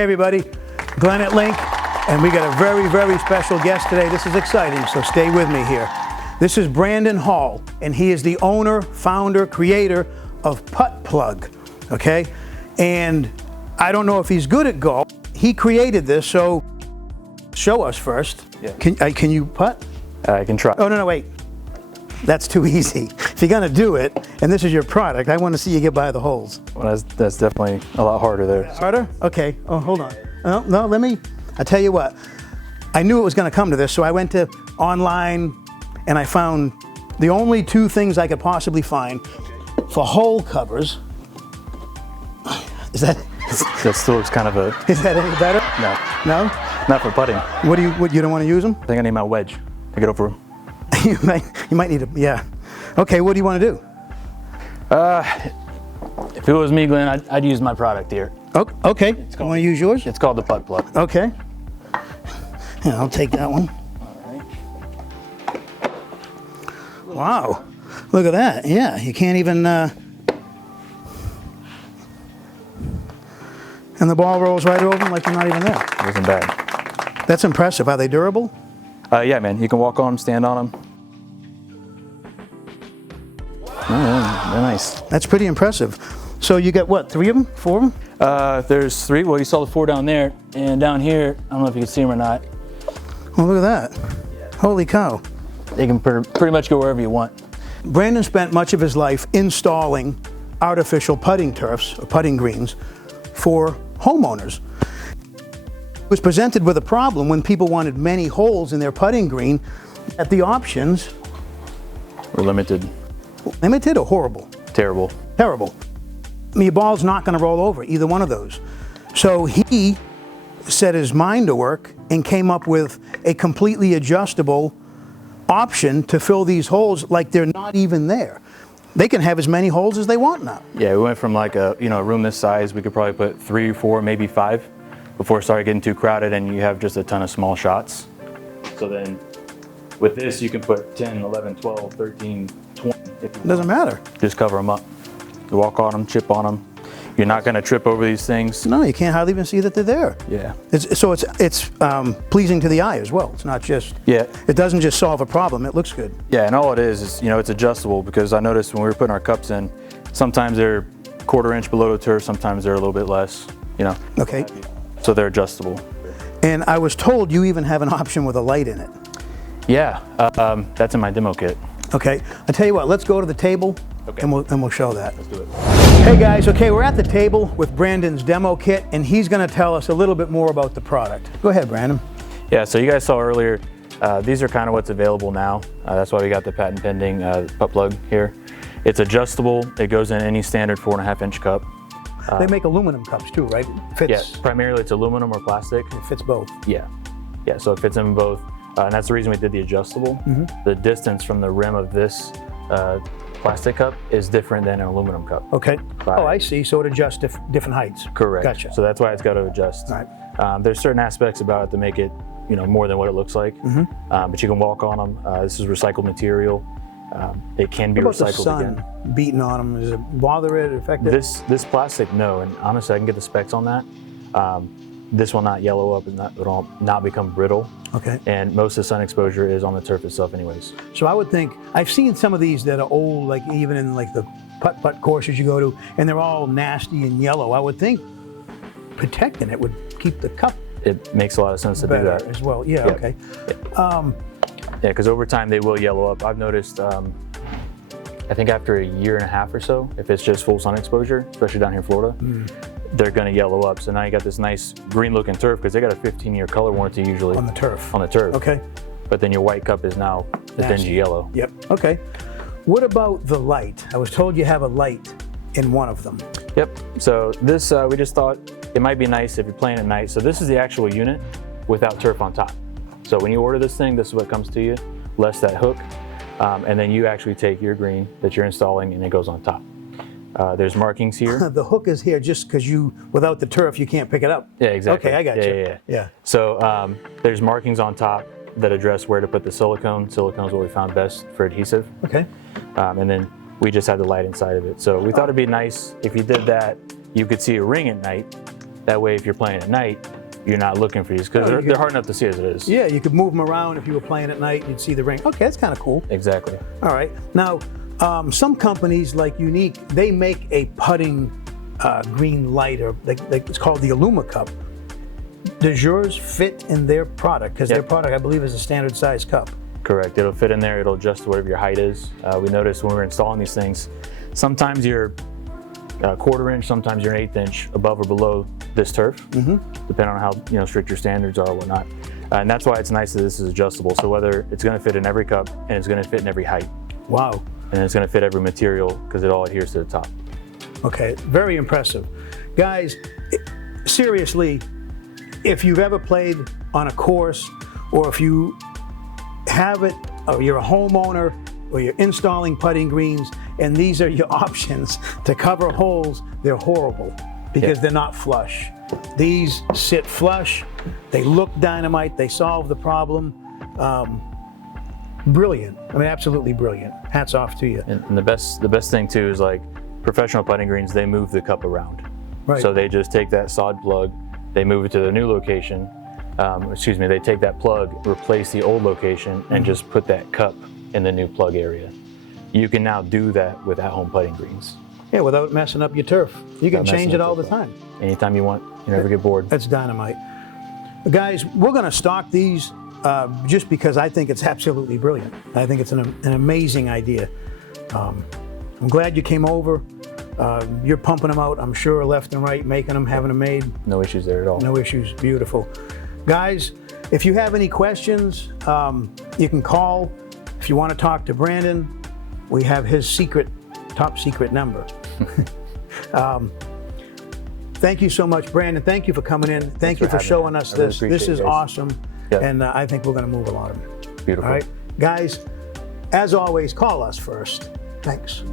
Hey everybody, Glenn at Link, and we got a very, very special guest today. This is exciting, so stay with me here. This is Brandon Hall, and he is the owner, founder, creator of Putt Plug, okay? And I don't know if he's good at golf. He created this, so show us first. Yeah. Can you putt? I can try. Oh, no, wait. That's too easy. If you're gonna do it, and this is your product, I want to see you get by the holes. Well, that's definitely a lot harder there. Harder? Okay. Oh, hold on. No, I tell you what. I knew it was gonna come to this, so I went to online and I found the only two things I could possibly find for hole covers. Is that still looks kind of a... Is that any better? No. No? Not for putting. What you don't want to use them? I think I need my wedge to get over them. you might need to, yeah. Okay, what do you want to do? If it was me, Glenn, I'd use my product here. Okay, you want to use yours? It's called the Putt Plug. Okay. Yeah, I'll take that one. Wow, look at that. Yeah, you can't even, and the ball rolls right over them like you're not even there. It wasn't bad. That's impressive. Are they durable? Yeah, man, you can walk on them, stand on them. Oh, they're nice. That's pretty impressive. So you got what, 3 of them, 4 of them? There's 3. Well, you saw the 4 down there, and down here, I don't know if you can see them or not. Oh, look at that. Holy cow. They can pretty much go wherever you want. Brandon spent much of his life installing artificial putting turfs, or putting greens, for homeowners. He was presented with a problem when people wanted many holes in their putting green, that the options We're limited. Limited or horrible? Terrible. Terrible. I mean, your ball's not going to roll over, either one of those. So he set his mind to work and came up with a completely adjustable option to fill these holes like they're not even there. They can have as many holes as they want now. Yeah, we went from like a room this size, we could probably put 3, 4, maybe 5 before it started getting too crowded and you have just a ton of small shots. So then with this, you can put 10, 11, 12, 13, 20. It doesn't matter. Just cover them up. You walk on them, chip on them. You're not going to trip over these things. No, you can't hardly even see that they're there. Yeah. It's pleasing to the eye as well. It's not just, yeah. It doesn't just solve a problem, it looks good. Yeah, and all it is it's adjustable, because I noticed when we were putting our cups in, sometimes they're 1/4 inch below the turf, sometimes they're a little bit less, Okay. So they're adjustable. And I was told you even have an option with a light in it. Yeah, that's in my demo kit. Okay, I tell you what, let's go to the table. Okay. And we'll show that. Let's do it. Hey guys, okay, we're at the table with Brandon's demo kit, and he's going to tell us a little bit more about the product. Go ahead, Brandon. Yeah, so you guys saw earlier, these are kind of what's available now. That's why we got the patent pending Putt Plug here. It's adjustable. It goes in any standard 4.5 inch cup. They make aluminum cups too, right? It fits. Yeah, primarily it's aluminum or plastic. It fits both. Yeah, so it fits in both. And that's the reason we did the adjustable. Mm-hmm. The distance from the rim of this plastic cup is different than an aluminum cup. Okay. Oh, I see. So it adjusts different heights. Correct. Gotcha. So that's why it's got to adjust. All right. There's certain aspects about it that make it, more than what it looks like. Mm-hmm. But you can walk on them. This is recycled material. It can be what about recycled the sun again. Beating on them, does it bother it, affect it? This plastic, no. And honestly, I can get the specs on that. This will not yellow up, and it'll not become brittle. Okay. And most of the sun exposure is on the turf itself anyways. So I would think, I've seen some of these that are old, like even in like the putt courses you go to, and they're all nasty and yellow. I would think protecting it would keep the cup It makes a lot of sense to do better that. as well. Yeah, Yeah. okay. Yeah, because over time they will yellow up. I've noticed, I think after a 1.5 years or so, if it's just full sun exposure, especially down here in Florida, they're going to yellow up. So now you got this nice green looking turf, because they got a 15-year color warranty usually. On the turf. On the turf. Okay. But then your white cup is now a dingy yellow. Yep. Okay. What about the light? I was told you have a light in one of them. Yep. So this, we just thought it might be nice if you're playing at night. So this is the actual unit without turf on top. So when you order this thing, this is what comes to you, less that hook. And then you actually take your green that you're installing and it goes on top. There's markings here. The hook is here just because without the turf, you can't pick it up. Yeah, exactly. Okay, I got you. Yeah. So there's markings on top that address where to put the silicone. Silicone is what we found best for adhesive. Okay. And then we just had the light inside of it. So we thought it'd be nice if you did that, you could see a ring at night That way, if you're playing at night, you're not looking for these because they're hard enough to see as it is. Yeah, you could move them around if you were playing at night. You'd see the ring. Okay, that's kind of cool. Exactly. All right. Now, some companies like Unique, they make a putting green lighter. It's called the Illuma Cup. Does yours fit in their product? Because their product, I believe, is a standard size cup. Correct. It'll fit in there. It'll adjust to whatever your height is. We noticed when we're installing these things, sometimes you're a 1/4 inch, sometimes you're an 1/8 inch above or below this turf, depending on how strict your standards are or whatnot. And that's why it's nice that this is adjustable. So whether it's going to fit in every cup and it's going to fit in every height. Wow. And it's going to fit every material because it all adheres to the top. Okay, very impressive. Guys, seriously, if you've ever played on a course, or if you have it, or you're a homeowner, or you're installing putting greens, and these are your options to cover holes, they're horrible because they're not flush. These sit flush, they look dynamite, they solve the problem. Brilliant. I mean, absolutely brilliant. Hats off to you. And the best thing too is, like, professional putting greens, they move the cup around. Right. So they just take that sod plug, they move it to the new location. They take that plug, replace the old location, and just put that cup in the new plug area. You can now do that with at-home putting greens. Yeah, without messing up your turf. You can change it all the time. Anytime you want. You never get bored. That's dynamite. Guys, we're going to stock these just because I think it's absolutely brilliant. I think it's an amazing idea. I'm glad you came over. You're pumping them out, I'm sure, left and right, making them, having them made. No issues there at all. No issues. Beautiful. Guys, if you have any questions, you can call. If you want to talk to Brandon, we have his top secret number. Thank you so much, Brandon. Thank you for coming in. Thank you for showing us this. This is awesome. Yep. And I think we're going to move a lot of it. Beautiful. All right. Guys, as always, call us first. Thanks.